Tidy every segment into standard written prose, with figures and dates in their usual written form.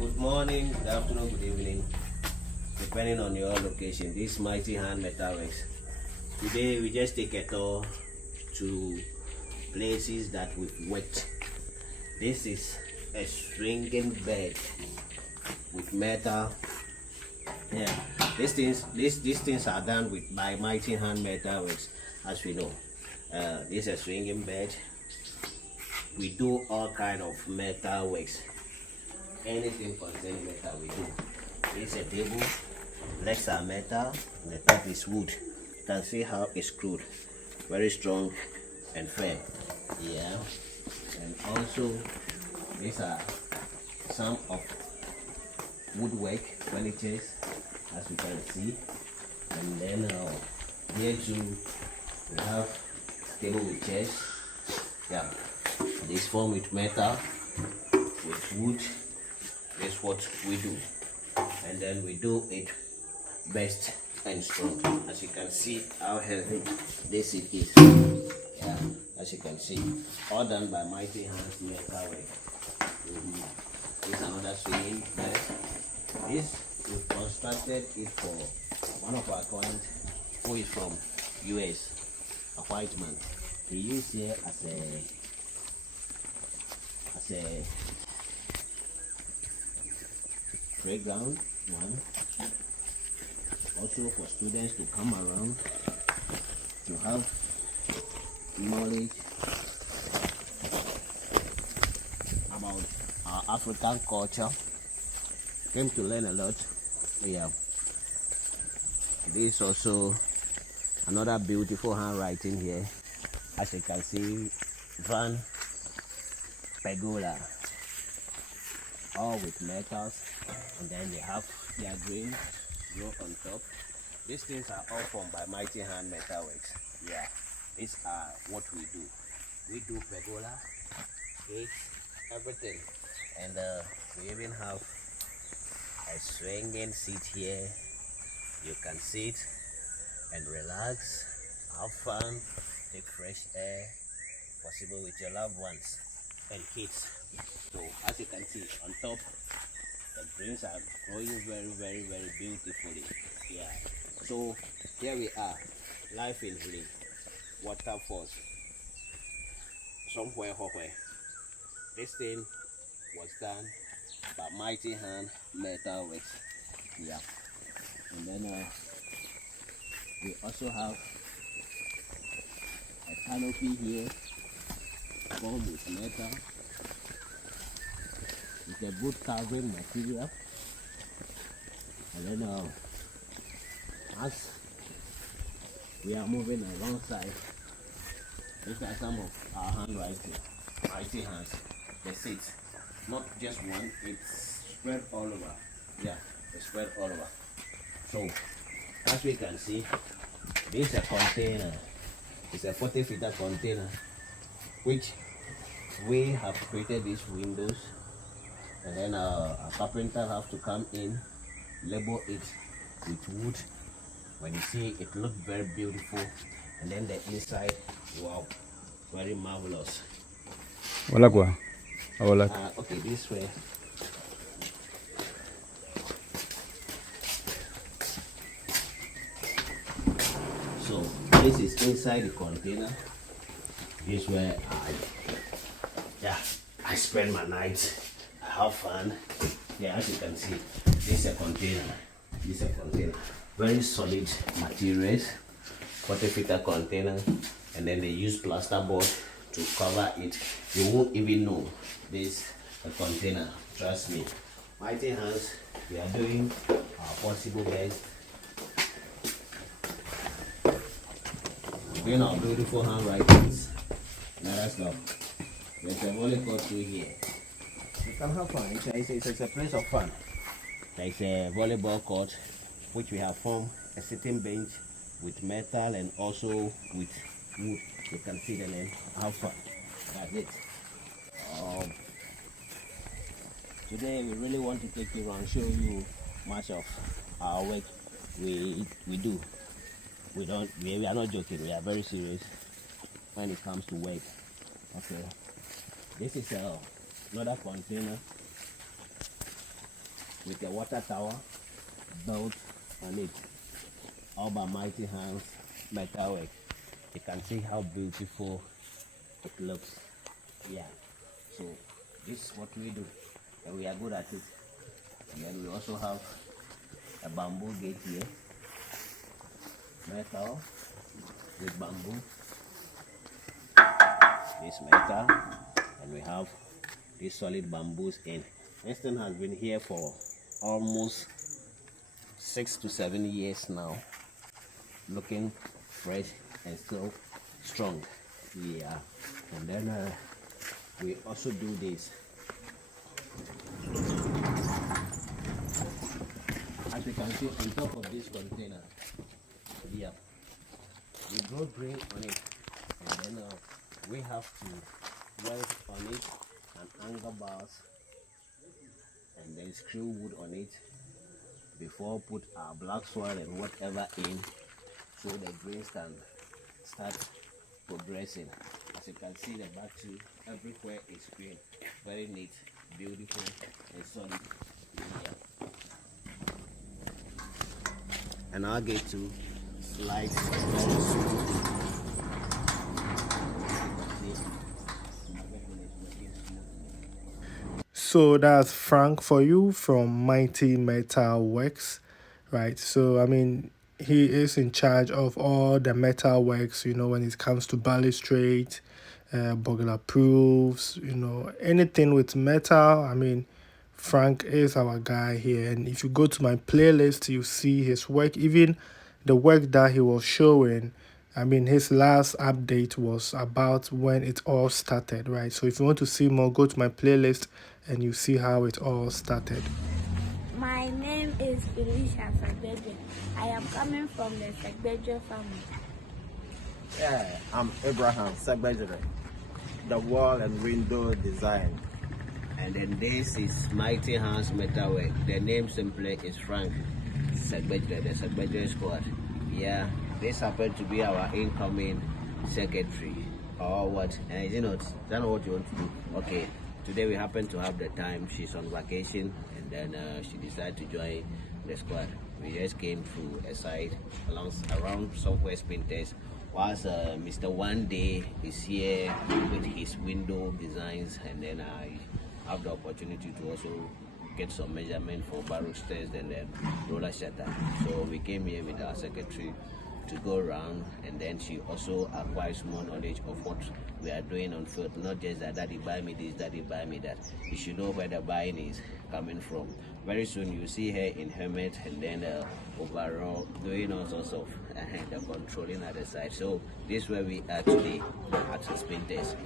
Good morning, good afternoon, good evening, depending on your location. This mighty hand metalworks. Today we just take a tour to places that we've worked. This is a swinging bed with metal. Yeah, these things are done by mighty hand metalworks, as we know. This is a swinging bed. We do all kind of metal works. Anything concerning metal we do. It's a table, legs are metal, and the top is wood. You can see how it's screwed. Very strong and firm. Yeah. And also these are some of woodwork furnitures, as we can see. And then here too we have table with chairs. Yeah. This form with metal, with wood. Is what we do, and then we do it best and strong. As you can see how heavy this it is. Yeah, as you can see, all done by mighty hands metalwork. This is another swinging bed. This we constructed it for one of our clients who is from US, a white man. He used here as a playground one, also for students to come around to have knowledge about our African culture. Came to learn a lot. Yeah, this is also another beautiful handwriting here, as you can see, Van Burglar, all with metals, and then they have their grain grow on top. These things are all formed by mighty hand metalworks. Yeah, these are what we do. We do pergola, gates, everything, and we even have a swinging seat here. You can sit and relax, have fun, take fresh air, possible with your loved ones and kids. So as you can see on top, the greens are growing very beautifully. Yeah. So here we are, life in village, waterfalls, somewhere. This thing was done by mighty hand metalworks. Yeah. And then we also have a canopy here formed with metal, with a good carving material. And then as we are moving alongside, these are some of our handwriting, mighty hands. The seats, not just one, it's spread all over. Yeah, it's spread all over. So as we can see, this is a container. It's a 40-feet container, which we have created these windows, and then a carpenter have to come in, label it with wood. When you see it looks very beautiful, and then the inside, wow, very marvelous. Okay, this way. So this is inside the container. This is where I spend my nights. I have fun. Yeah, as you can see, this is a container. This is a container. Very solid materials. 40-feet container, and then they use plasterboard to cover it. You won't even know this a container. Trust me. Mighty hands, we are doing our possible best. Doing our beautiful handwritings. Another stuff. There's a volleyball through here. You can have fun. It's a place of fun. There's a volleyball court, which we have formed a sitting bench with metal and also with wood. You can sit and then have fun. That's it. Today we really want to take you around, show you much of our work we do. We are not joking. We are very serious when it comes to work. Okay. This is another container with a water tower built on it, all by Mighty Hands metalwork. You can see how beautiful it looks. Yeah, so this is what we do, and we are good at it. And then we also have a bamboo gate here, metal with bamboo, this metal, and we have these solid bamboos in. This thing has been here for almost 6 to 7 years now, looking fresh and still strong. Yeah, and then we also do this. As you can see on top of this container, yeah, we grow green on it, and then we have to weld on it and angle bars, and then screw wood on it before put our black soil and whatever in, so the grains can start progressing. As you can see, the battery everywhere is green, very neat, beautiful, and solid. Yeah. And I'll get to slide very soon. So that's Frank for you from Mighty Metal Works, right? So I mean, he is in charge of all the metal works, when it comes to balustrade, burglar proofs, anything with metal. I mean, Frank is our guy here. And if you go to my playlist, you see his work, even the work that he was showing. I mean, his last update was about when it all started, right? So if you want to see more, go to my playlist and you see how it all started. My name is Elisha Sagbeje. I am coming from the Sagbeje family. Yeah, I'm Abraham Sagbeje, the wall and window design. And then this is Mighty Hands Metalwork. The name simply is Frank Sagbeje, the Sagbeje squad. Yeah, this happened to be our incoming secretary, or what? Is it not? Is that not what you want to do? Okay, today we happen to have the time. She's on vacation, and then she decided to join the squad. We just came through a site around Southwest Printers, whilst Mr. One Day is here with his window designs, and then I have the opportunity to also get some measurement for barrel stairs and then roller shutter. So we came here with our secretary to go around, and then she also acquires more knowledge of what we are doing on field. Not just that daddy buy me this, daddy buy me that. You should know where the buying is coming from. Very soon you see her in helmet and then overall doing all sorts of the controlling at the side. So this is where we are today at the Spinters.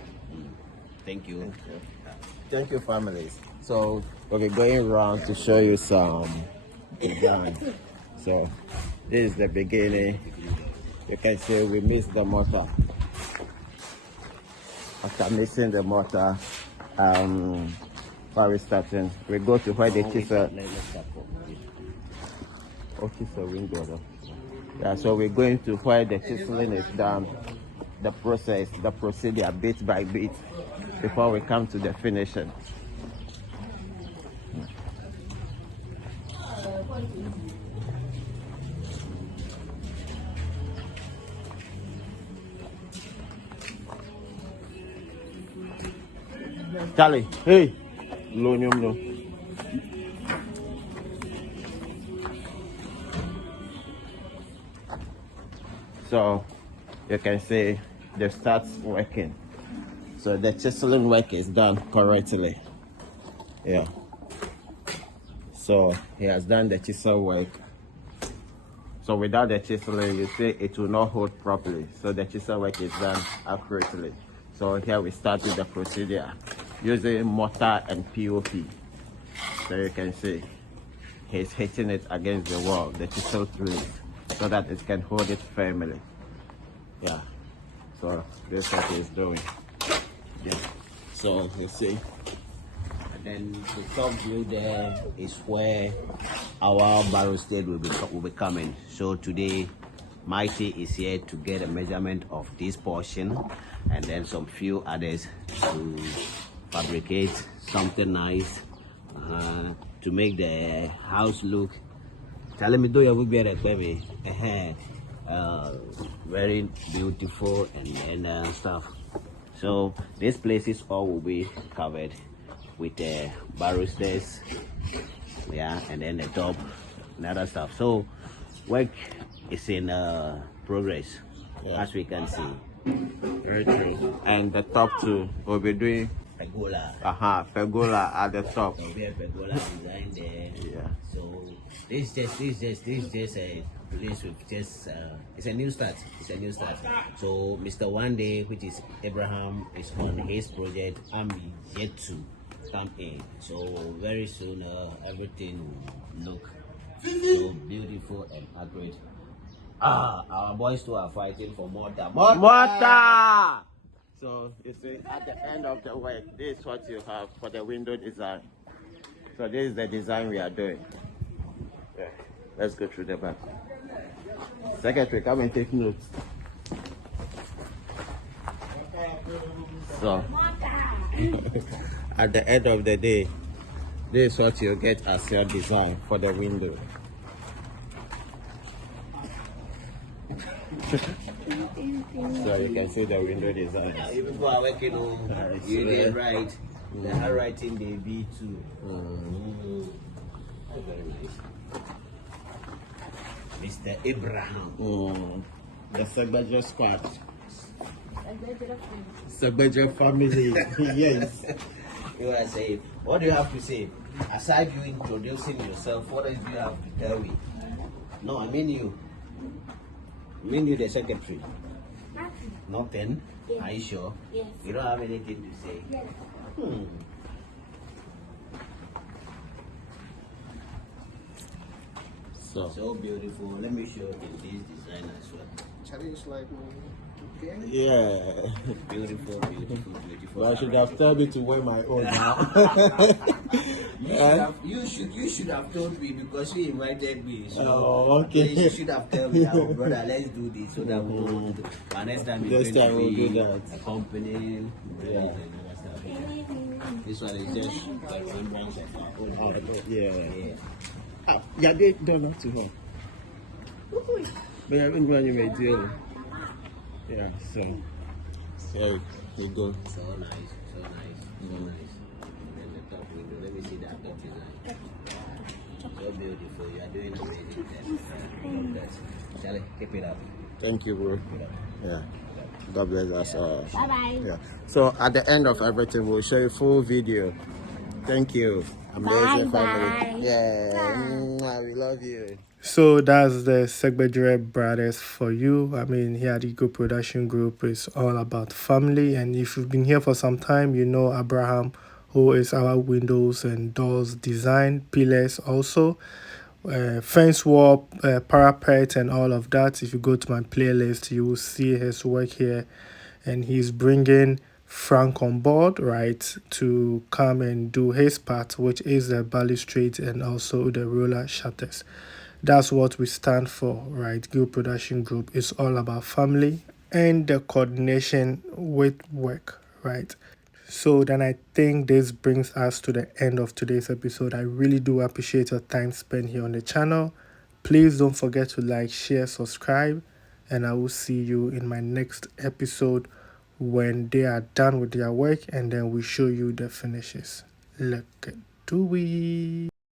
Thank you. Thank you, families. So we'll be going around to show you some design. So this is the beginning. You can see we missed the motor. After missing the motor, while we're starting, we go to where the chisel. Oh, chisel window. Though. Yeah, so we're going to where the chiseling is done. The process, the procedure, bit by bit, before we come to the finishing. Charlie, hey, no. So you can see they start working. So the chiseling work is done correctly. Yeah. So he has done the chisel work. So without the chiseling, you see it will not hold properly. So the chisel work is done accurately. So here we start with the procedure using mortar and POP. So you can see he's hitting it against the wall, the chisel plate, so that it can hold it firmly. Yeah. So this is what he's doing. Yeah. So you see. And then the top view there is where our barrel stage will be coming. So today Mighty is here to get a measurement of this portion and then some few others to fabricate something nice to make the house look. Tell me, do you have better, baby? Very beautiful and stuff. So this places all will be covered with barristers, yeah, and then the top and other stuff. So work is in progress, as we can see. Very true. And the top too, we'll be doing Pergola. pergola at the top. There'll be a pergola design there. Yeah. So this is just a place with just it's a new start. It's a new start. So Mr. One Day, which is Abraham, is on his project. I'm yet to come in. So very soon everything will look so beautiful and accurate. Our boys too are fighting for mortar. Mortar! So you see, at the end of the work, this is what you have for the window design. So this is the design we are doing. Yeah. Let's go through the back. Secretary, come and take notes. So at the end of the day, this is what you get as your design for the window. So you can see the window design. You people are working on you did right. The handwriting they be too. Very nice. Mr. Abraham. The Segbejo squad. Segbejo family. Yes. You are saying, what do you have to say? Aside you introducing yourself, what else do you have to tell me? No, I mean you. I mean you, the secretary. Nothing? Yes. Are you sure? Yes. You don't have anything to say? Yes. So beautiful. Let me show in this design as well. Challenge like Yeah. Beautiful. Well, I should have told me to wear my own now. You should have told me because you invited me. So Oh, okay. You should have told me, oh, brother, let's do this so that we'll do. But next time Next time we'll do that. Accompanying. Yeah. This one is just a remembrance of our own. Yeah. Yeah, they don't have to help. But I mean, when you may do. Yeah, so here we go. So nice. And then the top window. Let me see that design. So beautiful. You are doing amazing. Charlie, keep it up. Thank you, bro. Yeah. God bless us all. Bye-bye. Yeah. So at the end of everything, we'll show you full video. Thank you. Amazing family. Yeah. Mwah, we love you. So that's the Segbedre brothers for you. I mean, here at Ego Production Group is all about family. And if you've been here for some time, you know Abraham, who is our windows and doors design, pillars also, fence wall, parapet and all of that. If you go to my playlist, you will see his work here. And he's bringing Frank on board, right, to come and do his part, which is the balustrade and also the roller shutters. That's what we stand for, right? Guild Production Group is all about family and the coordination with work, right? So then I think this brings us to the end of today's episode. I really do appreciate your time spent here on the channel. Please don't forget to like, share, subscribe, and I will see you in my next episode when they are done with their work and then we show you the finishes. Look at do we.